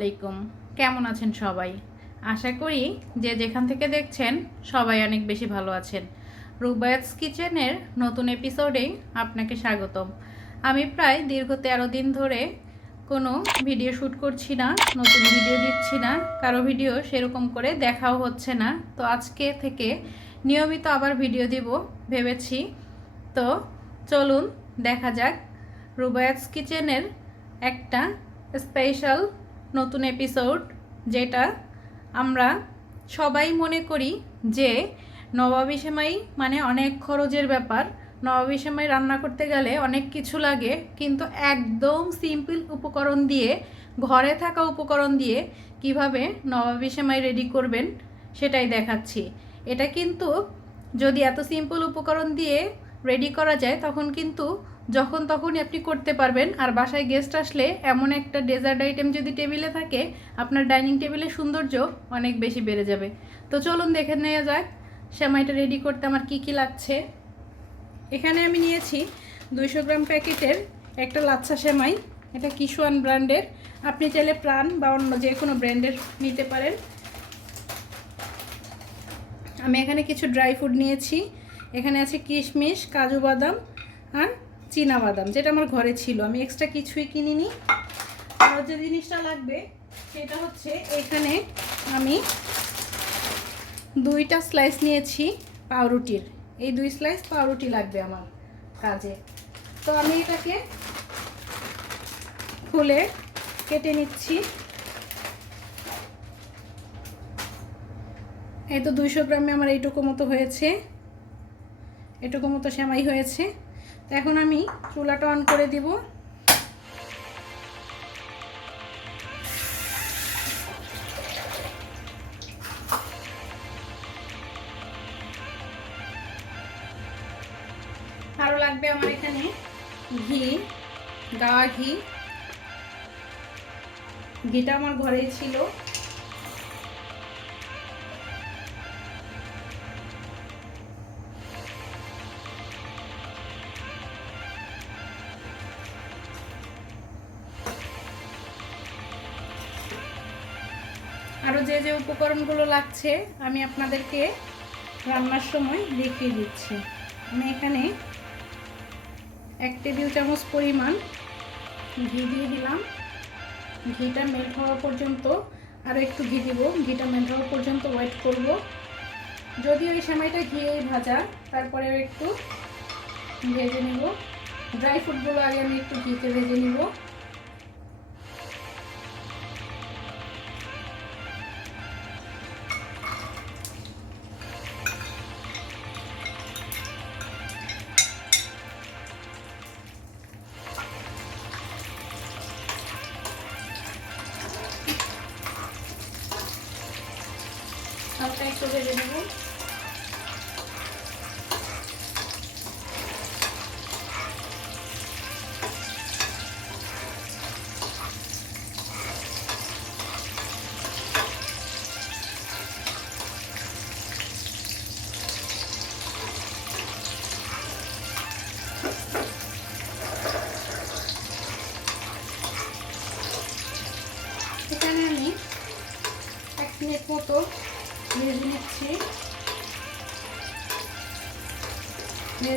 আলাইকুম। কেমন আছেন সবাই? আশা করি যে যেখান থেকে দেখছেন সবাই অনেক বেশি ভালো আছেন। রুবায়াতস কিচেনের নতুন এপিসোডে আপনাকে স্বাগতম। আমি প্রায় দীর্ঘ তেরো দিন ধরে কোনো ভিডিও শ্যুট করছি না, নতুন ভিডিও দিচ্ছি না, কারও ভিডিও সেরকম করে দেখাও হচ্ছে না। তো আজকে থেকে নিয়মিত আবার ভিডিও দিব ভেবেছি। তো চলুন দেখা যাক। রুবায়াতস কিচেনের একটা স্পেশাল নতুন এপিসোড যেটা আমরা সবাই মনে করি যে নবাবী সেমাই মানে অনেক খরচের ব্যাপার। নবাবী সেমাই রান্না করতে গেলে অনেক কিছু লাগে, কিন্তু একদম সিম্পল উপকরণ দিয়ে, ঘরে থাকা উপকরণ দিয়ে কীভাবে নবাবী সেমাই রেডি করবেন সেটাই দেখাচ্ছি। এটা কিন্তু যদি এত সিম্পল উপকরণ দিয়ে রেডি করা যায়, তখন কিন্তু যখন তখনই আপনি করতে পারবেন। আর বাসায় গেস্ট আসলে এমন একটা ডেজার্ট আইটেম যদি টেবিলে থাকে, আপনার ডাইনিং টেবিলের সৌন্দর্য অনেক বেশি বেড়ে যাবে। তো চলুন দেখে নেওয়া যাক, সেমাইটা রেডি করতে আমার কি কি লাগছে। এখানে আমি নিয়েছি দুইশো গ্রাম প্যাকেটের একটা লাচ্ছা সেমাই। এটা কিশোয়ান ব্র্যান্ডের। আপনি চাইলে প্রাণ বা অন্য যে কোনো ব্র্যান্ডের নিতে পারেন। আমি এখানে কিছু ড্রাই ফ্রুট নিয়েছি। এখানে আছে কিশমিশ, কাজু বাদাম আর বাদাম যেটা আমার ঘরে ছিল। আমি এক্সট্রা কিছুই কিনিনি। আর যে জিনিসটা লাগবে, সেটা হচ্ছে এখানে আমি দুইটা স্লাইস নিয়েছি পাউরুটির। এই দুই স্লাইস পাউরুটি লাগবে আমার কাজে। তো আমি এটাকে খুলে কেটে নিচ্ছি। এই তো দুইশো গ্রামে আমার এইটুকু মতো হয়েছে। এটুকু মতো সেমাই হয়েছে। তো এখন আমি চুলাটা অন করে দিব। আরও লাগবে আমার এখানে ঘি, গাওয়া ঘি। ঘিটা আমার ঘরেই ছিল। আরও যে যে উপকরণগুলো লাগছে, আমি আপনাদেরকে রান্নার সময় দেখিয়ে দিচ্ছি। আমি এখানে এক টেবিল চামচ পরিমাণ ঘি দিয়ে দিলাম। ঘিটা মেল্ট হওয়া পর্যন্ত আরও একটু ঘি দিব। ঘিটা মেল্ট হওয়া পর্যন্ত ওয়েট করব। যদি ওই সময়টা ঘিয়েই ভাজা তারপরেও একটু ভেজে নেব। ড্রাই ফ্রুটগুলো আগে আমি একটু ঘিতে ভেজে নিব।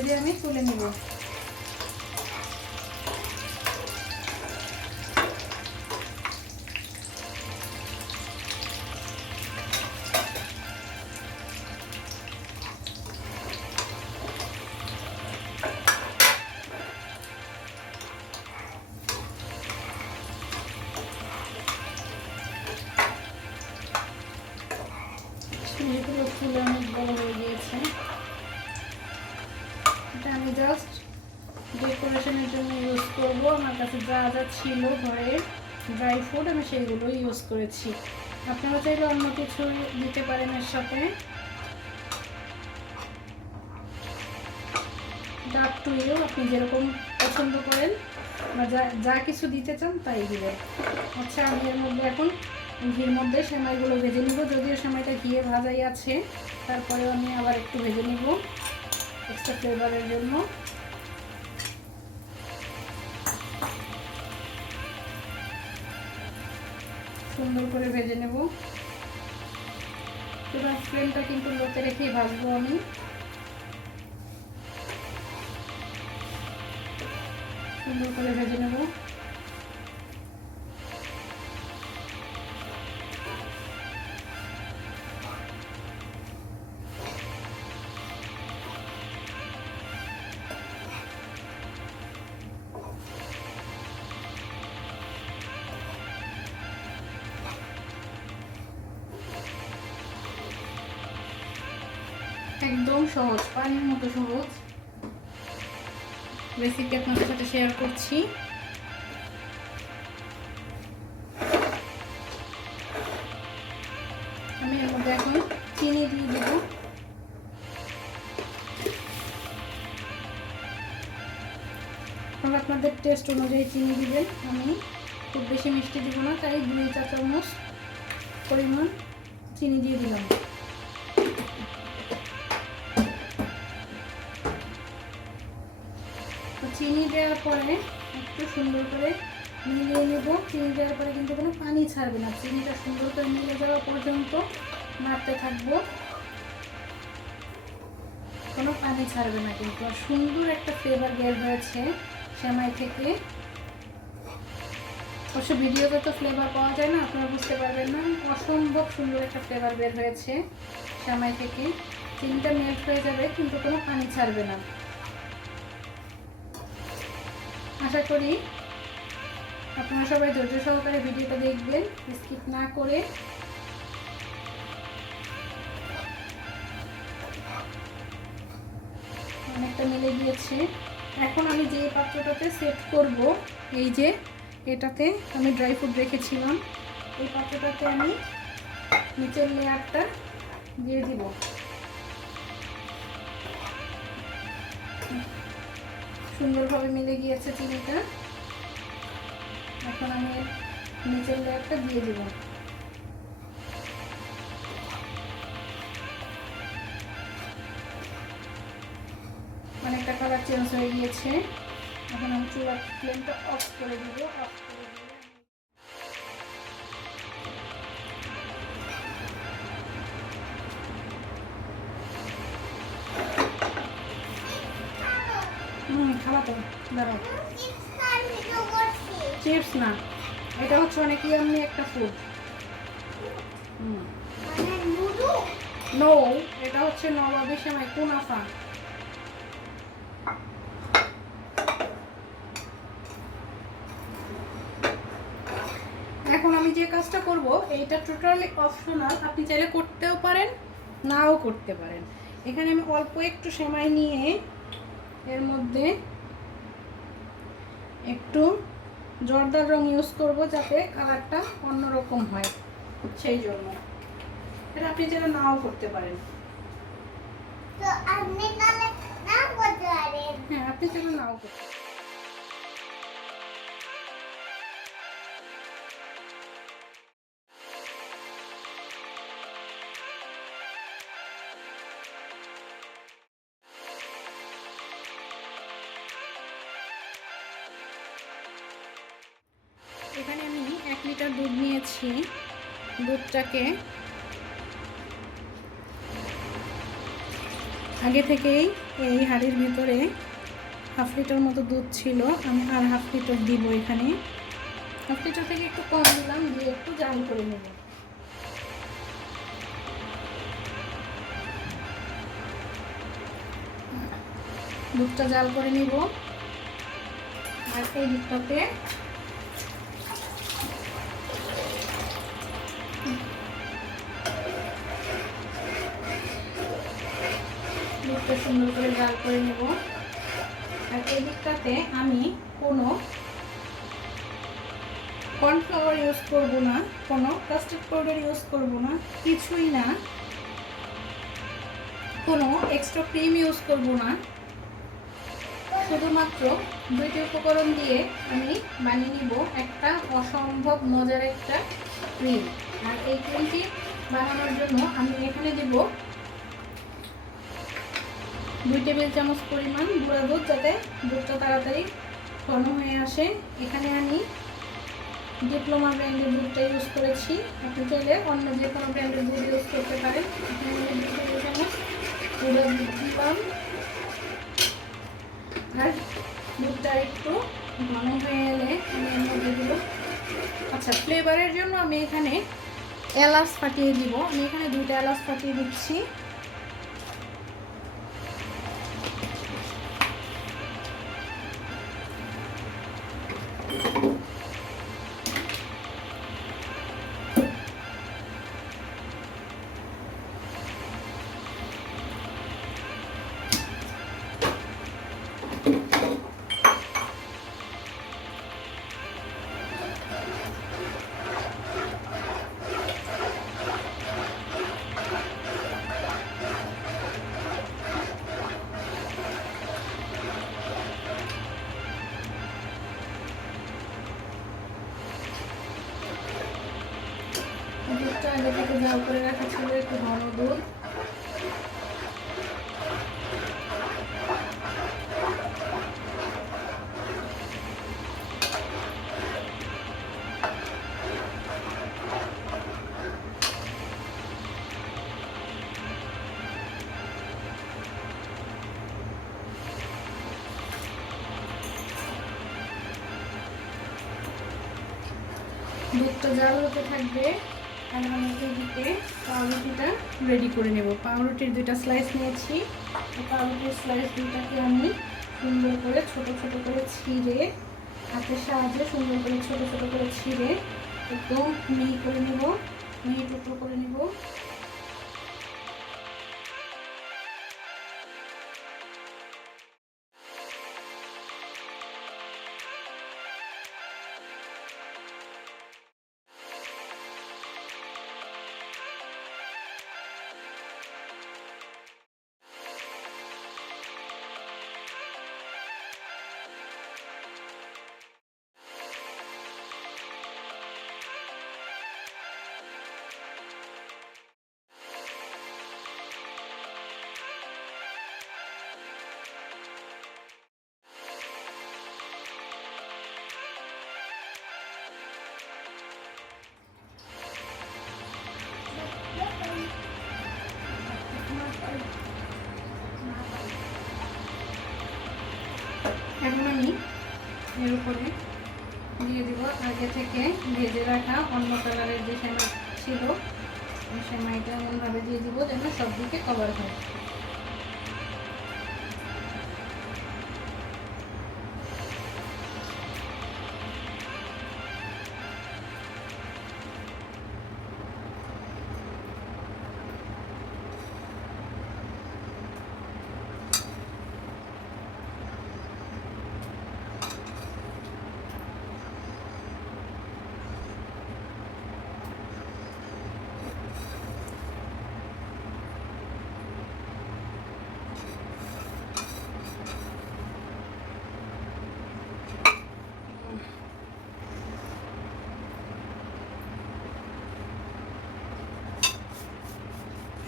ভেজে আমি তুলে নেব। ডেকোরেশনের জন্য ইউজ করব। আমার কাছে যা যা ছিল ঘরে ড্রাই ফ্রুট আমি সেইগুলো ইউজ করেছি। আপনারা চাইলে অন্য কিছু দিতে পারেন এর সাথে। ডাক টু আপনি যেরকম পছন্দ করেন, বা যা যা কিছু দিতে চান তাই দিবেন। আচ্ছা আমি এর মধ্যে এখন ঘির মধ্যে সেমাইগুলো ভেজে নিব। যদিও সেমাইটা ঘিয়ে ভাজাই আছে, তারপরেও আমি আবার একটু ভেজে নিব এক্সট্রা ফ্লেভারের জন্য। সুন্দর করে ভেজে নেব। এবার ফ্লেমটা কিন্তু লোতে রেখেই ভাজবো আমি। সুন্দর করে ভেজে নেব। একদম সহজ, পানির মতো সহজ। রেসিপি আপনাদের সাথে শেয়ার করছি। আমি এর মধ্যে এখন চিনি দিয়ে দেব। আপনারা আপনাদের টেস্ট অনুযায়ী চিনি দিবেন। আমি খুব বেশি মিষ্টি দিব না, তাই দুই চা চামচ পরিমাণ চিনি দিয়ে দিলাম। চিনি দেওয়ার পরে একটু সুন্দর করে মিলিয়ে নেব। চিনি দেওয়ার পরে কিন্তু কোনো পানি ছাড়বে না। চিনিটা সুন্দর করে মিলে যাওয়া পর্যন্ত নাড়তে থাকব। কোনো পানি ছাড়বে না কিন্তু। আর সুন্দর একটা ফ্লেভার বের হয়েছে সেমাই থেকে। অবশ্য ভিডিওতে তো ফ্লেভার পাওয়া যায় না, আপনারা বুঝতে পারবেন না। অসম্ভব সুন্দর একটা ফ্লেভার বের হয়েছে সেমাই থেকে। চিনিটা মেল্ট হয়ে যাবে কিন্তু কোনো পানি ছাড়বে না। আশা করি আপনারা সবাই ধৈর্য সহকারে ভিডিওটা দেখবেন স্কিপ না করে। অনেকটা মিলে গিয়েছে। এখন আমি যে পাত্রটাতে সেট করব, এই যে এটাতে আমি ড্রাই ফ্রুট রেখেছিলাম, এই পাত্রটাতে আমি নিচের লেয়ারটা দিয়ে দিব। সুন্দরভাবে মিলে গিয়েছে চিনিটা এখন আমি নিচের লেয়ারটা দিয়ে দেব। অনেকটা কালার চেঞ্জ হয়ে গিয়েছে। এখন আমি চুলার ফ্লেমটা অফ করে দিব অফ করে হুম খাওয়া তো, দাঁড়াও। চিপস না, এটা হচ্ছে অনেক একটা ফুড নো এটা হচ্ছে নবাবের সময় কুনাফা। এখন আমি যে কাজটা করব, এইটা টোটালি অপশনাল আপনি চাইলে করতেও পারেন, নাও করতে পারেন। এখানে আমি অল্প একটু সেমাই নিয়ে এর মধ্যে একটু জর্দার রং ইউজ করব যাতে কালারটা অন্যরকম হয় সেই জন্য। এটা আপনি যেন নাও করতে পারেন। হ্যাঁ আপনি যেন নাও করতে পারেন। নিয়েছি দুধটাকে। আগে থেকেই এই হাঁড়ির ভিতরে হাফ লিটার মতো দুধ ছিল। আমি আর হাফ লিটার দিব এখানে। হাফ লিটার থেকে একটু কম দিলাম, দিয়ে একটু জাল করে নেব। দুধটা জাল করে নিব। আর এই দুধটাতে দুধটা সুন্দর করে জাল করে নেব। আর এই দিকটাতে আমি কোনো কর্নফ্লাওয়ার ইউজ করব না, কোনো কাস্টার্ড পাউডার ইউজ করব না, কিছুই না। কোনো এক্সট্রা ক্রিম ইউজ করব না। শুধুমাত্র দুইটি উপকরণ দিয়ে আমি বানিয়ে নিব একটা অসম্ভব মজার একটা ক্রিম আর এই ক্রিমটি বানানোর জন্য আমি এখানে দেব দুই টেবিল চামচ পরিমাণ গুঁড়া দুধ যাতে দুধটা তাড়াতাড়ি ঘন হয়ে আসে। এখানে আমি ডিপ্লোমা ব্র্যান্ডের দুধটা ইউজ করেছি। আপনি চাইলে অন্য যে কোনো ব্র্যান্ডের দুধ ইউজ করতে পারেন। আর দুধটা একটু ঘন হয়ে এলে আমি আচ্ছা ফ্লেভারের জন্য আমি এখানে এলাচ ফাটিয়ে দিব। আমি এখানে দুইটা এলাচ ফাটিয়ে দিচ্ছি। দুধটা আগে থেকে করে রাখা ছিল একটু ঘন দুধ। দুধটা জাল হতে থাকবে। আর দিতে পাউরুটিটা রেডি করে নেব। পাউরুটির দুইটা স্লাইস নিয়েছি। পাউরুটির স্লাইস দুইটাকে আমি সুন্দর করে ছোট ছোট করে ছিঁড়ে, হাতের সাহায্যে সুন্দর করে ছোট ছোট করে ছিঁড়ে একদম মিহি করে নেব, মিহি টুকরো করে নেব। থেকে ভেজে রাখা অন্য কালারের যে সেমাই ছিল সেমাইটা এমনভাবে দিয়ে দিব যেন সব দিকে কভার হয়।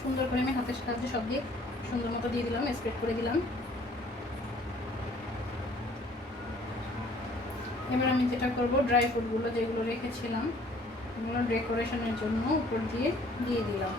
সুন্দর করে আমি হাতের সাহায্যে সব দিয়ে সুন্দর মতো দিয়ে দিলাম স্প্রেড করে দিলাম। এবার আমি যেটা করব ড্রাই ফ্রুটগুলো যেগুলো রেখেছিলাম, এগুলো ডেকোরেশনের জন্য উপর দিয়ে দিয়ে দিলাম।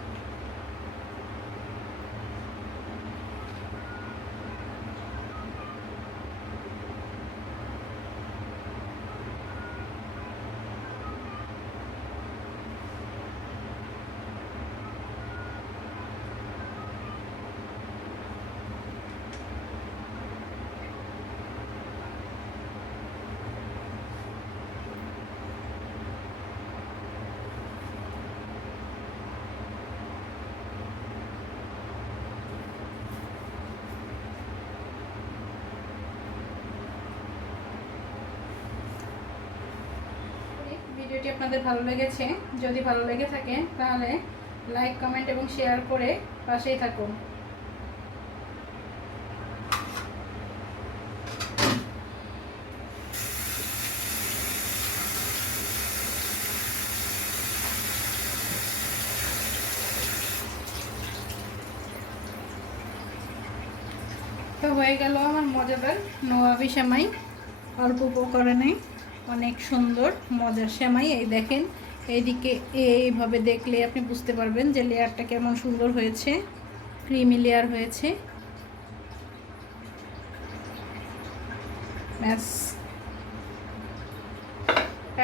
ভিডিওটি আপনাদের ভালো লেগেছে, যদি ভালো লেগে থাকে, তাহলে লাইক, কমেন্ট এবং শেয়ার করে পাশেই থাকুন। হয়ে গেল আমার মজাদার নোয়াবি সেমাই। অল্প উপকরণে অনেক সুন্দর, মজার সেমাই। এই দেখেন, এইদিকে এইভাবে দেখলে আপনি বুঝতে পারবেন যে লেয়ারটা কেমন সুন্দর হয়েছে, ক্রিমি লেয়ার হয়েছে। ব্যাস।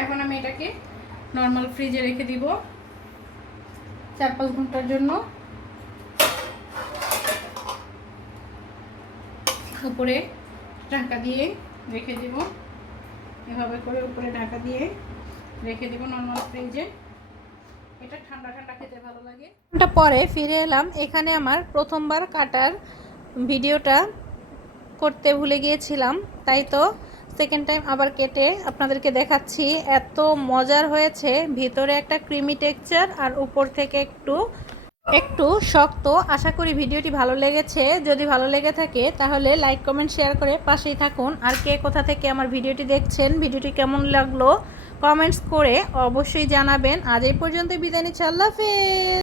এখন আমি এটাকে নর্মাল ফ্রিজে রেখে দিব, চার পাঁচ ঘণ্টার জন্য। উপরে ঢাকা দিয়ে রেখে দিব। এভাবে করে উপরে ঢাকা দিয়ে রেখে দিব নর্মাল ফ্রিজে এটা ঠান্ডা ঠান্ডা খেতে ভালো লাগে। ঘণ্টা পরে ফিরে এলাম। এখানে আমার প্রথমবার কাটার ভিডিওটা করতে ভুলে গিয়েছিলাম। তাই তো সেকেন্ড টাইম আবার কেটে আপনাদেরকে দেখাচ্ছি। এত মজার হয়েছে। ভিতরে একটা ক্রিমি টেক্সচার আর উপর থেকে একটু একটু শক্ত। আশা করি ভিডিওটি ভালো লেগেছে। যদি ভালো লেগে থাকে, তাহলে লাইক কমেন্ট শেয়ার করে পাশেই থাকুন। আর কে কোথা থেকে আমার ভিডিওটি দেখছেন, ভিডিওটি কেমন লাগল কমেন্টস করে অবশ্যই জানাবেন। আজ এই পর্যন্ত বিদায় নিচ্ছি, আল্লাহ হাফেজ!